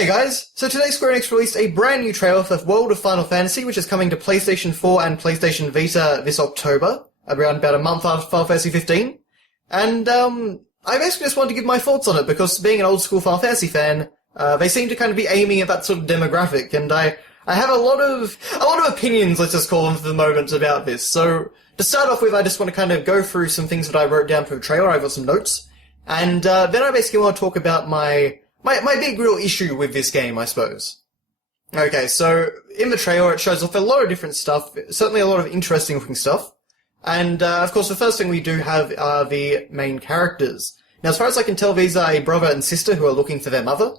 Hey guys, so today Square Enix released a brand new trailer for World of Final Fantasy, which is coming to PlayStation 4 and PlayStation Vita this October, around about a month after Final Fantasy 15. And, I basically just wanted to give my thoughts on it, because being an old school Final Fantasy fan, they seem to kind of be aiming at that sort of demographic, and I have a lot of opinions, let's just call them for the moment, about this. So, to start off with, I just want to kind of go through some things that I wrote down for the trailer. I've got some notes. And, then I basically want to talk about my big real issue with this game, I suppose. Okay, so in the trailer it shows off a lot of different stuff, certainly a lot of interesting looking stuff. And, of course, the first thing we do have are the main characters. Now, as far as I can tell, these are a brother and sister who are looking for their mother.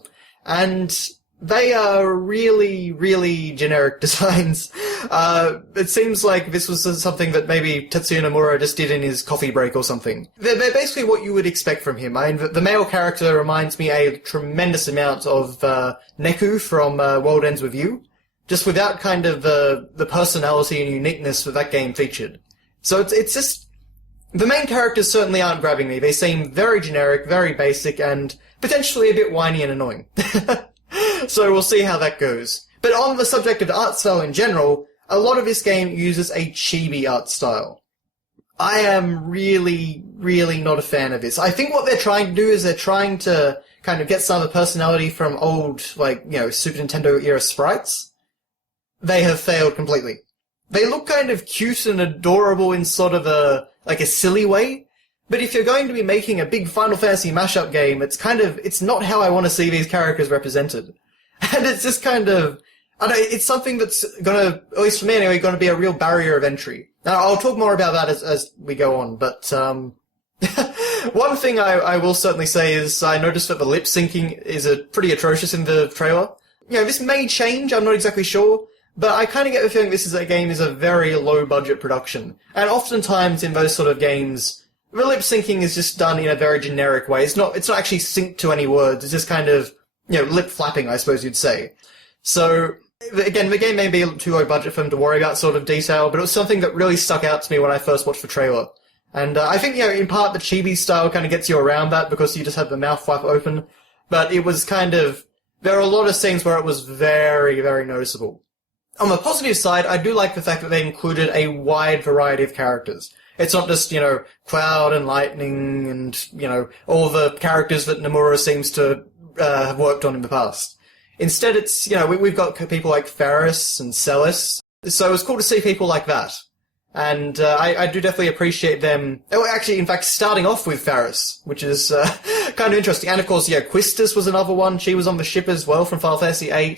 And they are really, really generic designs. It seems like this was something that maybe Tetsuya Nomura just did in his coffee break or something. They're basically what you would expect from him. I mean, the male character reminds me a tremendous amount of Neku from World Ends With You, just without kind of the personality and uniqueness that game featured. So it's just... The main characters certainly aren't grabbing me. They seem very generic, very basic, and potentially a bit whiny and annoying. So we'll see how that goes. But on the subject of art style in general, a lot of this game uses a chibi art style. I am really, really not a fan of this. I think what they're trying to do is they're trying to kind of get some of the personality from old, like, you know, Super Nintendo era sprites. They have failed completely. They look kind of cute and adorable in sort of a silly way. But if you're going to be making a big Final Fantasy mashup game, it's not how I want to see these characters represented. And it's just kind of, it's something that's gonna, at least for me anyway, gonna be a real barrier of entry. Now, I'll talk more about that as we go on, but, one thing I will certainly say is I noticed that the lip syncing is pretty atrocious in the trailer. You know, this may change, I'm not exactly sure, but I kind of get the feeling this game is a very low budget production. And oftentimes in those sort of games, the lip syncing is just done in a very generic way. It's not actually synced to any words. It's just kind of, you know, lip flapping, I suppose you'd say. So, again, the game may be a little too low budget for them to worry about sort of detail, but it was something that really stuck out to me when I first watched the trailer. And I think, you know, in part the chibi style kind of gets you around that because you just have the mouth flap open. But it was kind of, there are a lot of scenes where it was very, very noticeable. On the positive side, I do like the fact that they included a wide variety of characters. It's not just, you know, Cloud and Lightning and, you know, all the characters that Nomura seems to have worked on in the past. Instead, it's, you know, we've got people like Faris and Celis, so it was cool to see people like that. And I do definitely appreciate them. Oh, actually, in fact, starting off with Faris, which is kind of interesting. And, of course, yeah, Quistis was another one. She was on the ship as well from Final Fantasy VIII.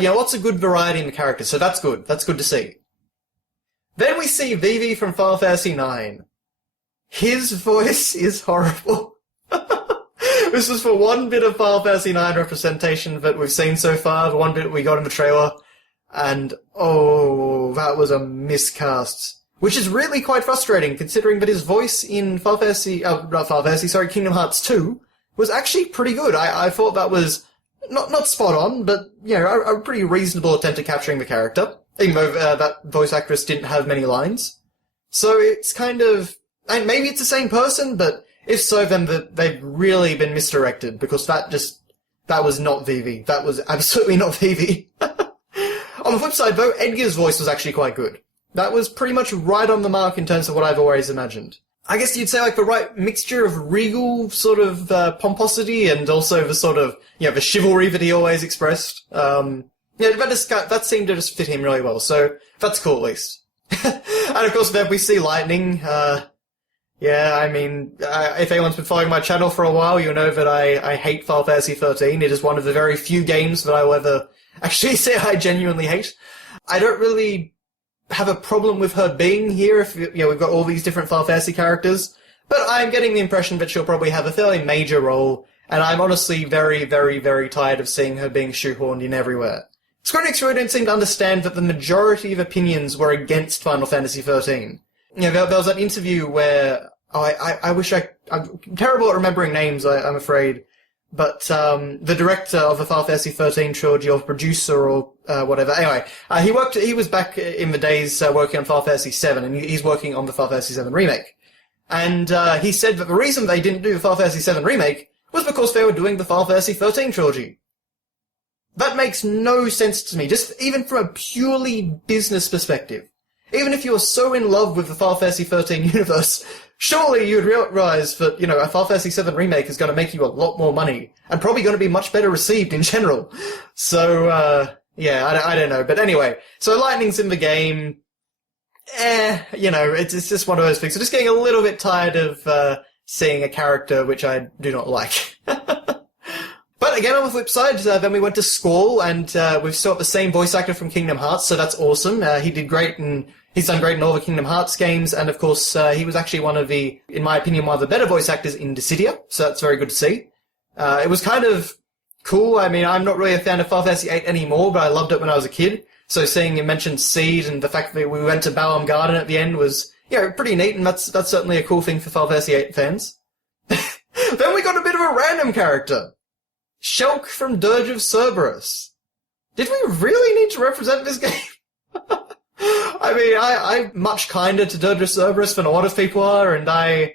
You know, lots of good variety in the characters, so that's good. That's good to see. Then we see Vivi from Final Fantasy IX. His voice is horrible. This was for one bit of Final Fantasy IX representation that we've seen so far, the one bit we got in the trailer, and oh, that was a miscast. Which is really quite frustrating, considering that his voice in Kingdom Hearts 2 was actually pretty good. I thought that was not spot on, but, you know, a pretty reasonable attempt at capturing the character, even though that voice actress didn't have many lines. So it's kind of, and maybe it's the same person, but if so, then they've really been misdirected, because that was not Vivi. That was absolutely not Vivi. On the flip side, though, Edgar's voice was actually quite good. That was pretty much right on the mark in terms of what I've always imagined. I guess you'd say, like, the right mixture of regal sort of pomposity and also the sort of, you know, the chivalry that he always expressed. Yeah, that seemed to just fit him really well, so that's cool at least. And of course, then we see Lightning. Yeah, I mean, if anyone's been following my channel for a while, you'll know that I hate Final Fantasy 13. It is one of the very few games that I will ever actually say I genuinely hate. I don't really have a problem with her being here if, you know, we've got all these different Final Fantasy characters, but I'm getting the impression that she'll probably have a fairly major role, and I'm honestly very, very, very tired of seeing her being shoehorned in everywhere. Square Enix really don't seem to understand that the majority of opinions were against Final Fantasy 13. You know, there was that interview where, I'm terrible at remembering names, I'm afraid, but the director of the Final Fantasy 13 trilogy, or producer, or whatever. Anyway, he was back in the days working on Final Fantasy 7, and he's working on the Final Fantasy 7 remake. And he said that the reason they didn't do the Final Fantasy 7 remake was because they were doing the Final Fantasy 13 trilogy. That makes no sense to me, just even from a purely business perspective. Even if you're so in love with the Final Fantasy 13 universe, surely you'd realize that, a Final Fantasy 7 remake is going to make you a lot more money, and probably going to be much better received in general. So, I don't know. But anyway, so Lightning's in the game. It's just one of those things. I'm just getting a little bit tired of seeing a character which I do not like. But again, on the flip side, then we went to Squall, and we've still got the same voice actor from Kingdom Hearts, so that's awesome. He did great, and he's done great in all the Kingdom Hearts games, and of course, he was actually one of the, in my opinion, one of the better voice actors in Dissidia, so that's very good to see. It was kind of cool. I mean, I'm not really a fan of Final Fantasy VIII anymore, but I loved it when I was a kid. So seeing him mention Seed and the fact that we went to Balam Garden at the end was, pretty neat, and that's certainly a cool thing for Final Fantasy VIII fans. Then we got a bit of a random character. Shulk from Dirge of Cerberus. Did we really need to represent this game? I mean, I'm much kinder to Dirge of Cerberus than a lot of people are, and I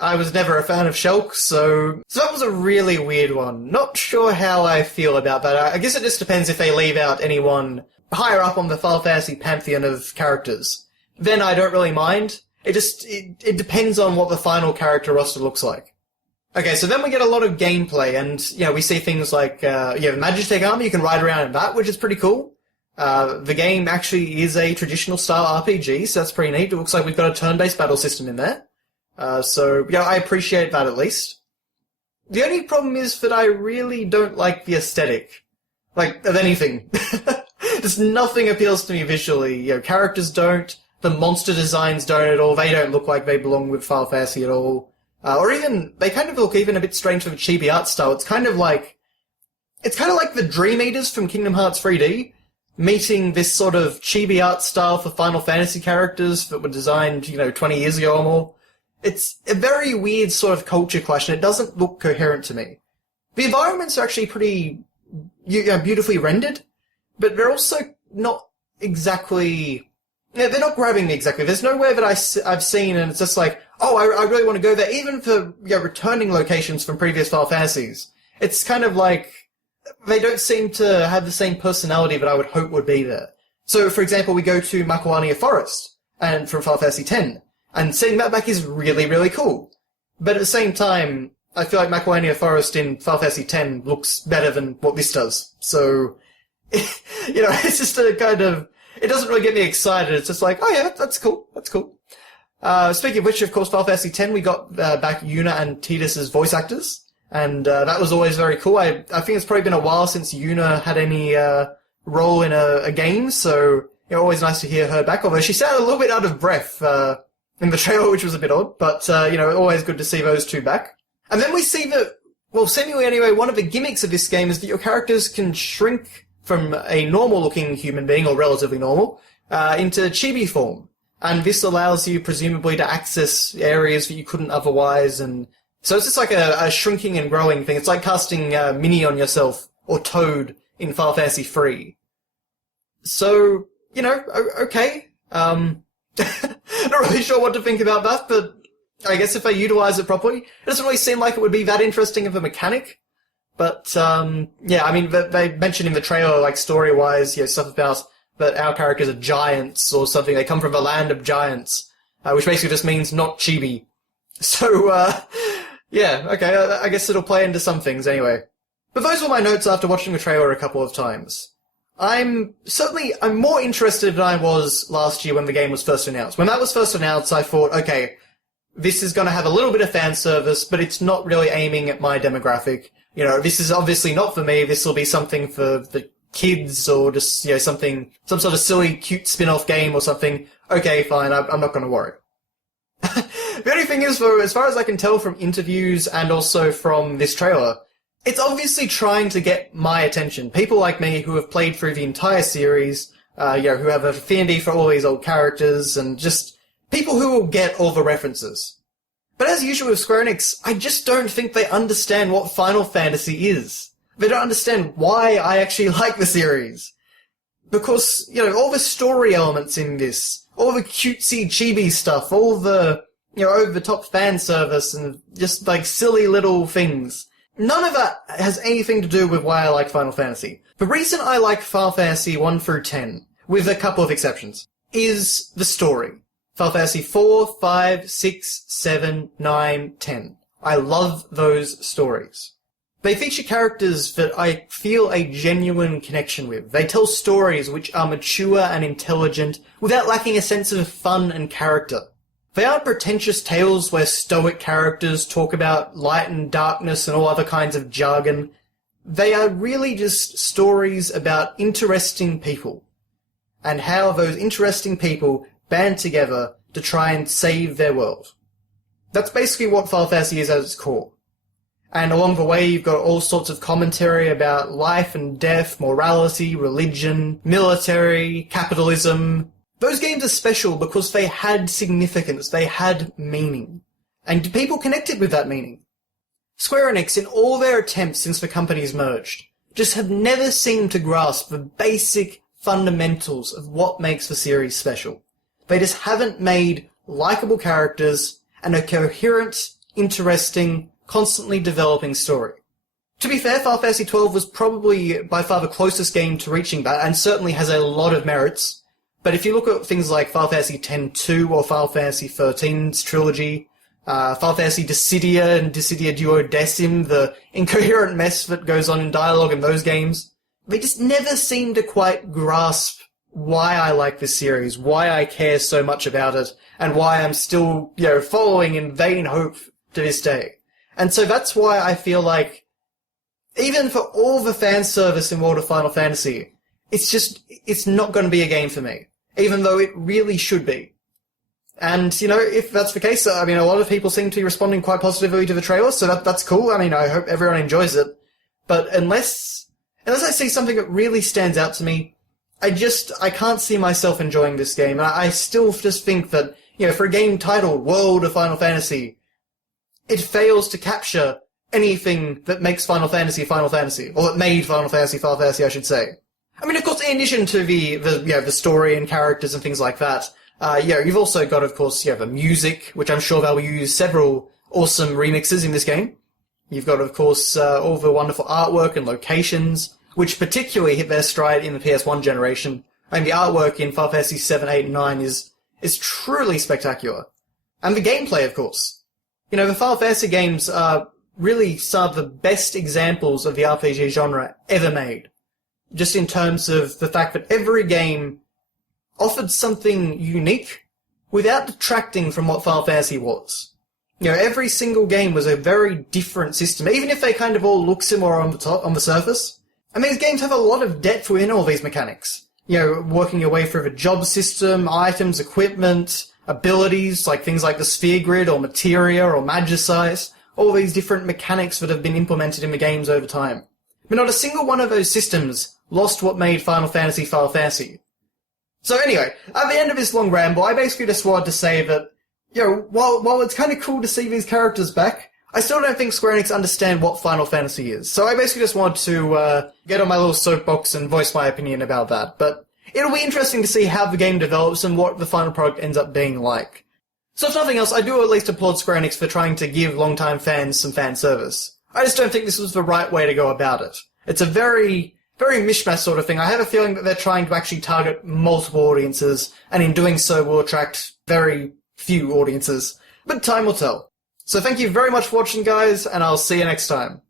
was never a fan of Shulk, so that was a really weird one. Not sure how I feel about that. I guess it just depends if they leave out anyone higher up on the Final Fantasy pantheon of characters. Then I don't really mind. It depends on what the final character roster looks like. Okay, so then we get a lot of gameplay, and, we see things like, you have a Magitech army, you can ride around in that, which is pretty cool. The game actually is a traditional style RPG, so that's pretty neat. It looks like we've got a turn-based battle system in there. I appreciate that at least. The only problem is that I really don't like the aesthetic. Of anything. Just nothing appeals to me visually. Characters don't, the monster designs don't at all, they don't look like they belong with Final Fantasy at all. Or even, they kind of look even a bit strange for the chibi art style. It's kind of like the Dream Eaters from Kingdom Hearts 3D, meeting this sort of chibi art style for Final Fantasy characters that were designed, 20 years ago or more. It's a very weird sort of culture clash, and it doesn't look coherent to me. The environments are actually pretty beautifully rendered, but they're also not exactly... they're not grabbing me exactly. There's nowhere that I've seen, and it's just like, oh, I really want to go there, even for returning locations from previous Final Fantasies. It's kind of like, they don't seem to have the same personality that I would hope would be there. So, for example, we go to Makuania Forest, and from Final Fantasy X, and seeing that back is really, really cool. But at the same time, I feel like Makuania Forest in Final Fantasy X looks better than what this does. So, it's just a kind of... It doesn't really get me excited. It's just like, oh yeah, that's cool. That's cool. Speaking of which, of course, Final Fantasy X, we got back Yuna and Tidus's voice actors, and that was always very cool. I think it's probably been a while since Yuna had any role in a game, so always nice to hear her back. Although she sounded a little bit out of breath in the trailer, which was a bit odd, but always good to see those two back. And then we see that, well, seemingly anyway, one of the gimmicks of this game is that your characters can shrink from a normal-looking human being, or relatively normal, into chibi form. And this allows you, presumably, to access areas that you couldn't otherwise, and so it's just like a shrinking and growing thing. It's like casting Mini on yourself, or Toad, in Final Fantasy III. So, okay. Not really sure what to think about that, but I guess if they utilize it properly, it doesn't really seem like it would be that interesting of a mechanic. But, they mentioned in the trailer, story-wise, stuff about that our characters are giants or something. They come from the land of giants, which basically just means not chibi. So, okay, I guess it'll play into some things anyway. But those were my notes after watching the trailer a couple of times. I'm more interested than I was last year when the game was first announced. When that was first announced, I thought, okay, this is going to have a little bit of fan service, but it's not really aiming at my demographic. This is obviously not for me. This will be something for the kids, or just, some sort of silly, cute spin-off game or something. Okay, fine, I'm not going to worry. The only thing is, as far as I can tell from interviews and also from this trailer, it's obviously trying to get my attention. People like me who have played through the entire series, who have an affinity for all these old characters, and just people who will get all the references. But as usual with Square Enix, I just don't think they understand what Final Fantasy is. They don't understand why I actually like the series. Because, all the story elements in this, all the cutesy chibi stuff, all the, over-the-top fan service, and just, silly little things. None of that has anything to do with why I like Final Fantasy. The reason I like Final Fantasy 1 through 10, with a couple of exceptions, is the story. Final Fantasy 4, 5, 6, 7, 9, 10. I love those stories. They feature characters that I feel a genuine connection with. They tell stories which are mature and intelligent without lacking a sense of fun and character. They aren't pretentious tales where stoic characters talk about light and darkness and all other kinds of jargon. They are really just stories about interesting people, and how those interesting people band together to try and save their world. That's basically what Final Fantasy is at its core. And along the way, you've got all sorts of commentary about life and death, morality, religion, military, capitalism. Those games are special because they had significance, they had meaning. And people connected with that meaning. Square Enix, in all their attempts since the companies merged, just have never seemed to grasp the basic fundamentals of what makes the series special. They just haven't made likeable characters and a coherent, interesting, constantly developing story. To be fair, Final Fantasy XII was probably by far the closest game to reaching that, and certainly has a lot of merits. But if you look at things like Final Fantasy X-2 or Final Fantasy XIII's trilogy, Final Fantasy Dissidia and Dissidia Duodecim, the incoherent mess that goes on in dialogue in those games, they just never seem to quite grasp why I like this series, why I care so much about it, and why I'm still, following in vain hope to this day. And so that's why I feel like, even for all the fan service in World of Final Fantasy, it's not going to be a game for me. Even though it really should be. And, if that's the case, a lot of people seem to be responding quite positively to the trailer, so that's cool. I hope everyone enjoys it. But unless I see something that really stands out to me, I can't see myself enjoying this game. And I still just think that, for a game titled World of Final Fantasy, it fails to capture anything that makes Final Fantasy, or that made Final Fantasy, I should say. Of course, in addition to the story and characters and things like that, you've also got, of course, the music, which I'm sure they'll use several awesome remixes in this game. You've got, of course, all the wonderful artwork and locations, which particularly hit their stride in the PS1 generation. The artwork in Final Fantasy 7, 8, and 9 is truly spectacular. And the gameplay, of course. The Final Fantasy games are really some of the best examples of the RPG genre ever made. Just in terms of the fact that every game offered something unique without detracting from what Final Fantasy was. Every single game was a very different system, even if they kind of all look similar on the surface. These games have a lot of depth within all these mechanics. Working your way through the job system, items, equipment, abilities, like things like the sphere grid or materia or magicize, all these different mechanics that have been implemented in the games over time. But not a single one of those systems lost what made Final Fantasy Final Fantasy. So anyway, at the end of this long ramble, I basically just wanted to say that, while it's kind of cool to see these characters back, I still don't think Square Enix understand what Final Fantasy is. So I basically just wanted to get on my little soapbox and voice my opinion about that. But it'll be interesting to see how the game develops and what the final product ends up being like. So if nothing else, I do at least applaud Square Enix for trying to give longtime fans some fan service. I just don't think this was the right way to go about it. It's a very mishmash sort of thing. I have a feeling that they're trying to actually target multiple audiences, and in doing so will attract very few audiences. But time will tell. So thank you very much for watching, guys, and I'll see you next time.